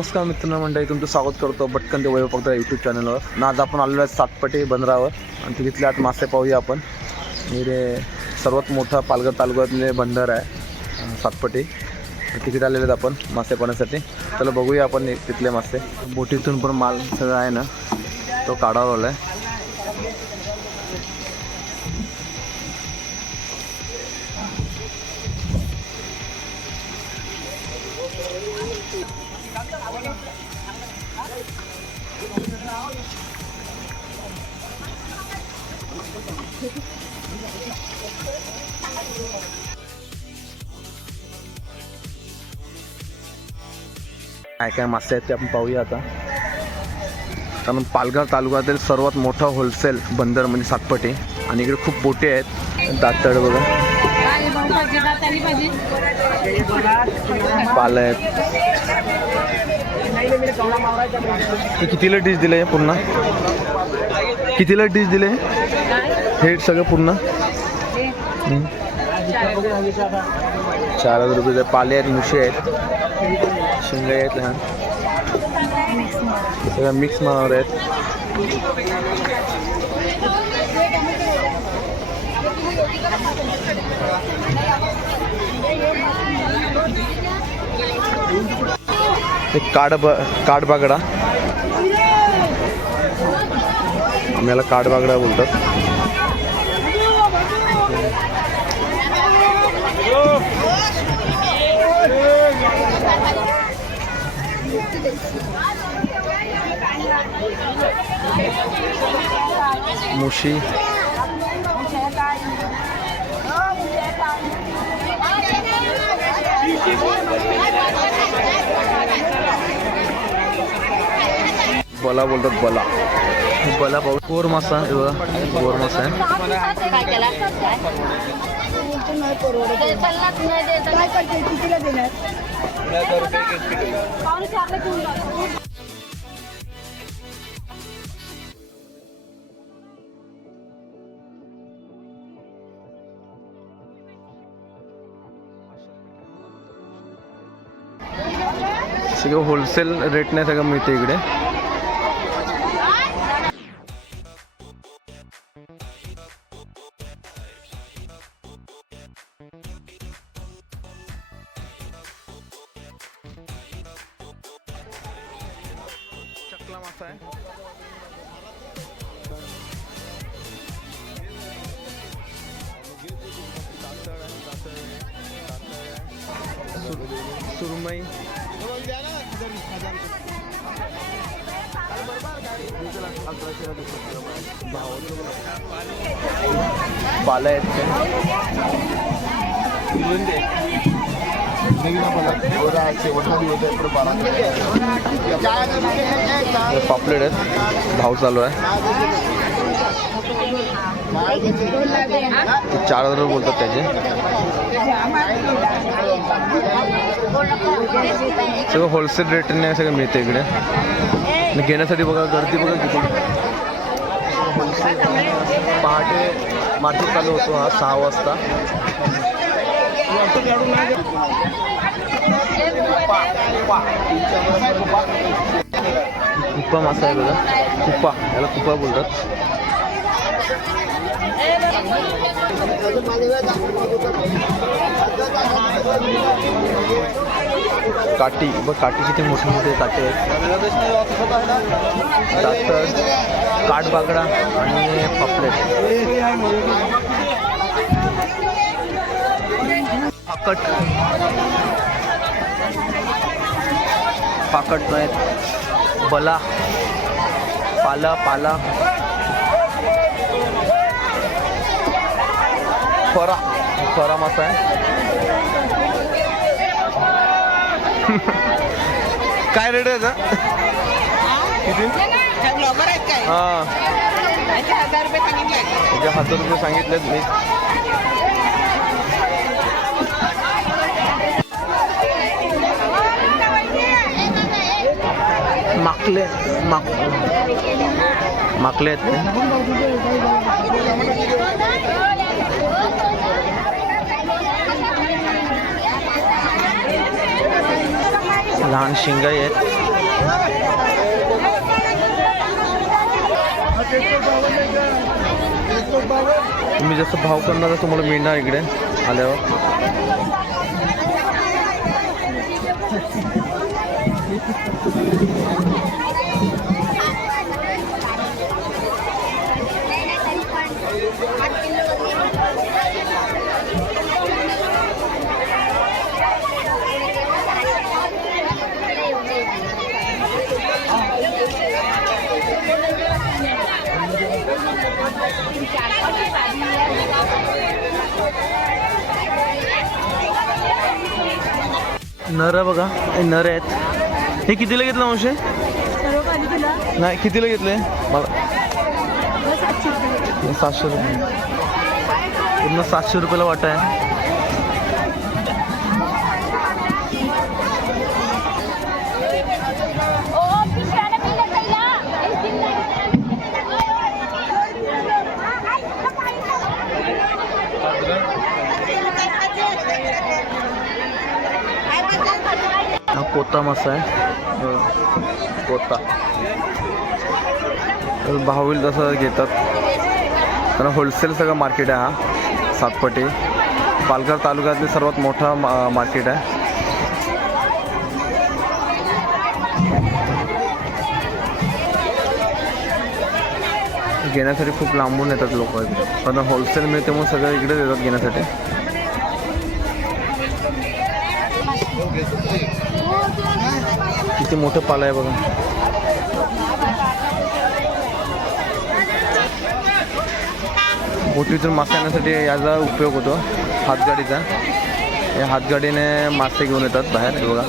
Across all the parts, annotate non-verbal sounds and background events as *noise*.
नमस्कार मित्रांनो मंडळी तुमचं स्वागत करतो भटकन ते वैभव फक्त यूट्यूब चॅनलवर ना आज आपण आलेलो आहे सातपटे बंदरावर. आणि तिथले आज मासे पाहूया आपण. म्हणजे सर्वात मोठा पालघर तालुक्यातले बंदर आहे सातपटे. तिकीट आलेले आहेत आपण मासे पाहण्यासाठी. चला बघूया आपण तिथले मासे. बोटीतून पण माल सगळं आहे ना तो काढावा आहे काय काय मासे आहेत ते आपण पाहूया आता. कारण पालघर तालुक्यातील सर्वात मोठं होलसेल बंदर म्हणजे सातपटे आणि इकडे खूप बोटे आहेत. दातड बघा. पाल आहेत. कितीला डिश दिले पूर्ण? कितीला डिश दिले? हे सगळं पूर्ण? चार हजार रुपये. पाले आहेत मुशी आहेत. शिंगे आहेत लहान. सगळ्या मिक्स मावर आहेत. एक काड ब आम्हाला काडबागडा बोलतात. मुशी. बला बोलतात बला. बला पाहू कोर मासा हे बघा. कोर मासा आहे. किंवा होलसेल रेटने सगळं मिळते इकडे. चकला मासा आहे. सुरमई. पाला आहेत हे पापलेट आहेत. भाव चालू आहे. ते चार हजार रुपये बोलतात त्याचे. सगळं होलसेल रेटने सगळं मिळते इकडे. आणि घेण्यासाठी बघा गर्दी बघा किती. पहाटे मार्केट चालू होतो हा सहा वाजता. कुप्पा मासा आहे बघा. कुप्पा याला कुप्पा बोलतात. काठी. बघ काठी किती मोठे मोठे काटे आहेत. दातर काठबागडा आणि पापलेट. पाकट पाकट आहेत बला पाला पाला. फरा. फरा मासा आहे. *laughs* काय रेट आहे याचा? किती? हां. हजार रुपये सांगितलेत मी. माकले माक माकले आहेत लहान शिंगाई आहेत. तुम्ही जसं भाव करणार तुम्हाला मिळणार इकडे आल्यावर. नर बघा हे नर आहेत. हे कितीला घेतलं अंशे नाही कितीला घेतले? मला सातशे रुपये. पूर्ण सातशे रुपयाला वाटा आहे. पोता मासा आहे. पोता भाव होईल तसं घेतात. कारण होलसेल सगळं मार्केट आहे हा. सातपटी. पालघर तालुक्यातले सर्वात मोठा मा मार्केट आहे. घेण्यासाठी खूप लांबून येतात लोक पण होलसेल मिळते म्हणून सगळं इकडे येतात घेण्यासाठी. किती मोठं पाला आहे बघा. बोटीतून मासे आणण्यासाठी याचा उपयोग होतो हातगाडीचा. या हातगाडीने मासे घेऊन येतात बाहेर हे बघा.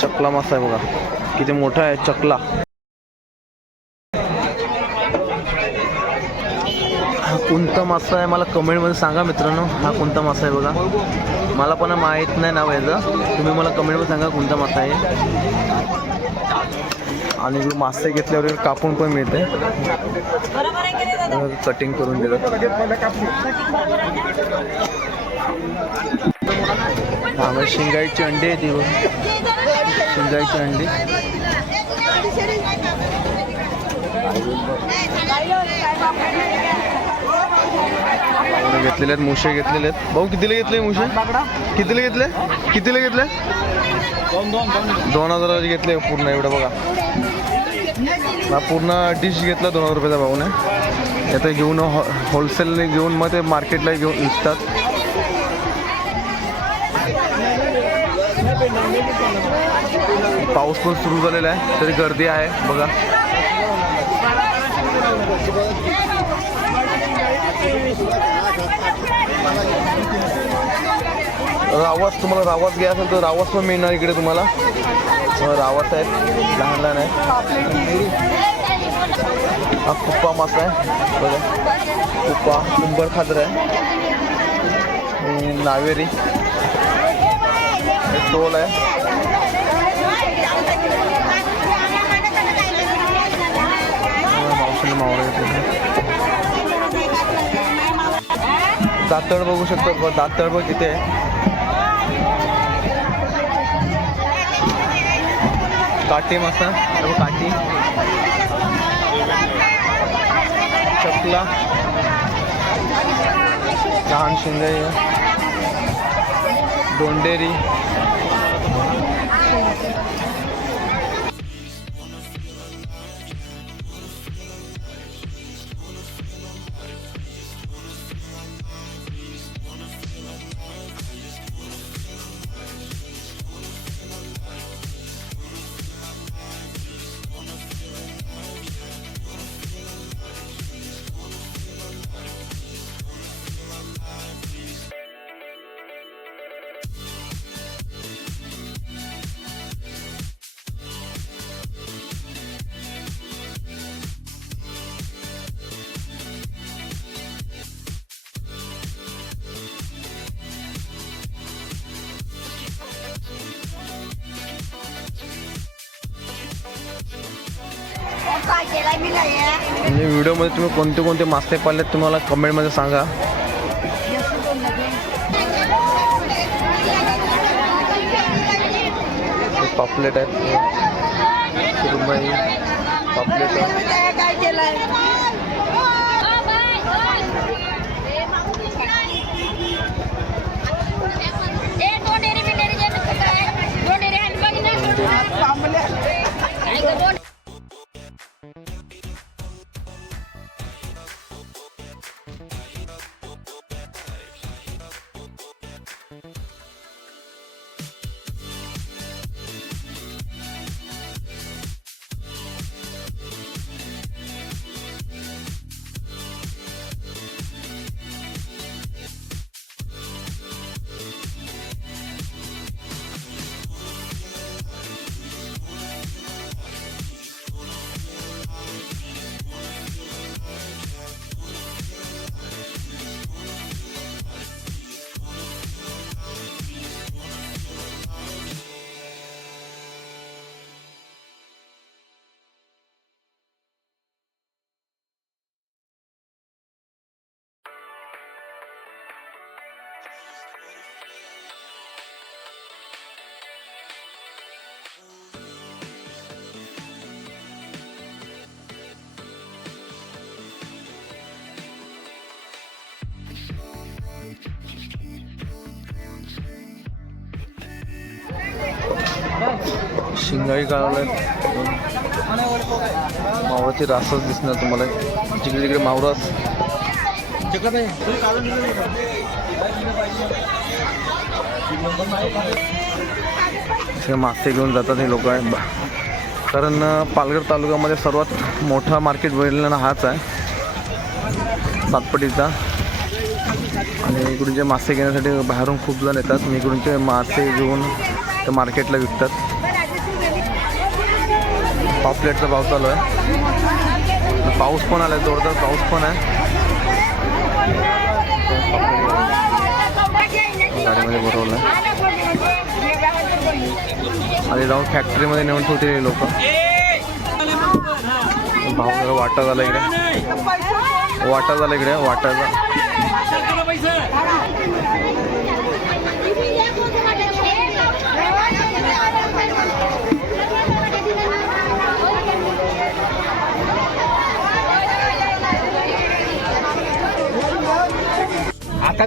चकला मासा आहे बघा. किती मोठा आहे चकला. कोणता मासा आहे मला कमेंटमध्ये सांगा मित्रांनो. हा कोणता मासा आहे बघा. मला पण माहीत नाही नाव याचं. तुम्ही मला कमेंटमध्ये सांगा कोणता मासा आहे. आणि इकडे मासे घेतल्यावर कापून पण मिळते कटिंग करून देतात आम्ही शिंगाईची अंडी आहे ती बघ. शिंगाईची अंडी. घेतलेले आहेत मुशे घेतलेले आहेत. भाऊ कितीला घेतले मुशे? कितीला घेतले? कितीला घेतले? दोन हजाराचे घेतले पूर्ण एवढं बघा. हा पूर्ण डिश घेतला दोन हजार रुपयाचा भाऊने. आता घेऊन होलसेलने घेऊन मग ते मार्केटला घेऊन विकतात. पाऊस पण सुरू झालेला आहे तरी गर्दी आहे बघा. रावस तुम्हाला रावस घ्या असेल तर रावस पण मिळणार इकडे तुम्हाला. अं, रावस आहेत लहान लहान आहे. हा कुप्पा मासा आहे. बघा. कुप्पा कुंबर खादर आहे. नावेरी. टोल आहे. मावशीने दातळ बघू शकतो. दातळ बघ इथे. आहे काठी मासा हे बघ, काठी चकला लहान शिंगाई आहे. म्हणजे व्हिडिओमध्ये तुम्ही कोणते कोणते मासे पाळले तुम्हाला कमेंटमध्ये सांगा. पापलेट आहेत. सुरमई पापलेट. शिंगाई काढायला मावळाची रासच दिसणार तुम्हाला. जिकडे तिकडे मावरास मासे घेऊन जातात हे लोक. आहे कारण पालघर तालुक्यामध्ये सर्वात मोठा मार्केट भरलेला हाच आहे. सातपटीचा आणि इकडून जे मासे घेण्यासाठी बाहेरून खूप जण येतात. मी इकडूनचे मासे घेऊन ते मार्केटला विकतात. पापलेटचा भाव चालू आहे. पाऊस पण आला जोरदार पाऊस पण आहे. गाडीमध्ये भरवलं आधी जाऊन फॅक्टरीमध्ये नेऊन ठेवते लोक. भाव जरा वाटा झाला इकडे. वाटा झाला इकडे वाटाचा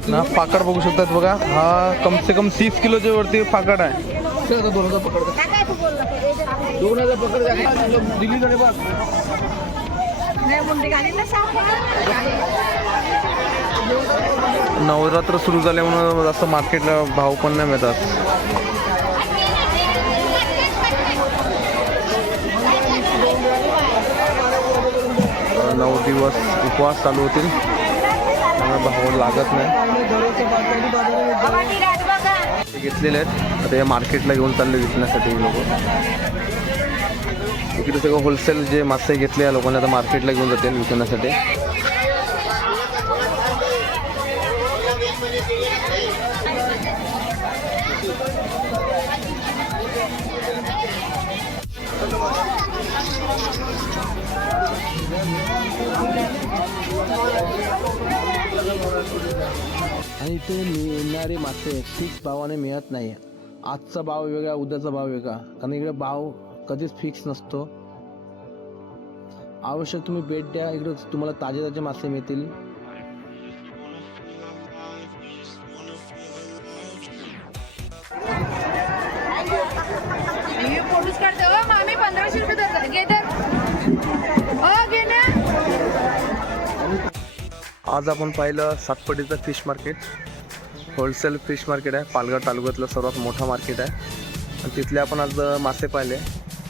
ना पाकड बघू शकतात बघा. हा कम से कम तीस किलोच्या वरती पाकड आहे. नवरात्र सुरू झाले म्हणून जास्त मार्केटला भाव पण नाही मिळतात. नऊ दिवस उपवास चालू होतील. त्यामुळे भाव लागत नाही. ते घेतलेले आहेत. आता या मार्केटला घेऊन चालले विकण्यासाठी लोक. इकडे सगळं होलसेल जे मासे घेतले या लोकांना आता मार्केटला घेऊन जातील विकण्यासाठी. आणि इथे मिळणारे मासे फिक्स भावाने मिळत नाही आजचा भाव वेगळा उद्याचा भाव वेगळा. कारण इकडे भाव कधीच फिक्स नसतो. आवश्यक तुम्ही भेट द्या. इकडे तुम्हाला ताजे ताजे मासे मिळतील. हो, मामी पंधराशे रुपये घेते आज आपण पाहिलं सातपटीचं fish market wholesale fish market आहे. पालघर तालुक्यातलं सर्वात मोठं मार्केट आहे. आणि तिथले आपण आज मासे पाहिले.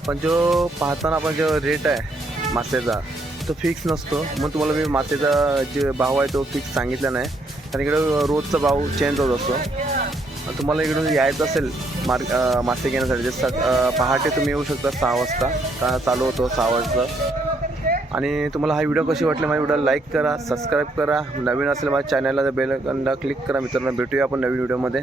पण जो पाहताना आपण जो रेट आहे मासेचा तो फिक्स नसतो. मग तुम्हाला मी मासेचा जे भाव आहे तो फिक्स सांगितला नाही. कारण इकडं रोजचा भाव चेंज होत असतो. तुम्हाला इकडून यायचं असेल मार्क मासे घेण्यासाठी जे अं, पहाटे तुम्ही येऊ शकता सहा वाजता. का चालू होतो सहा वाजता. आणि तुम्हाला हा व्हिडिओ कशी वाटली माझ्या व्हिडिओ लाईक करा सबस्क्राईब करा. नवीन असेल माझ्या चॅनलला बेल क्लिक करा. मित्रांनो भेटूया आपण नवीन व्हिडिओमध्ये.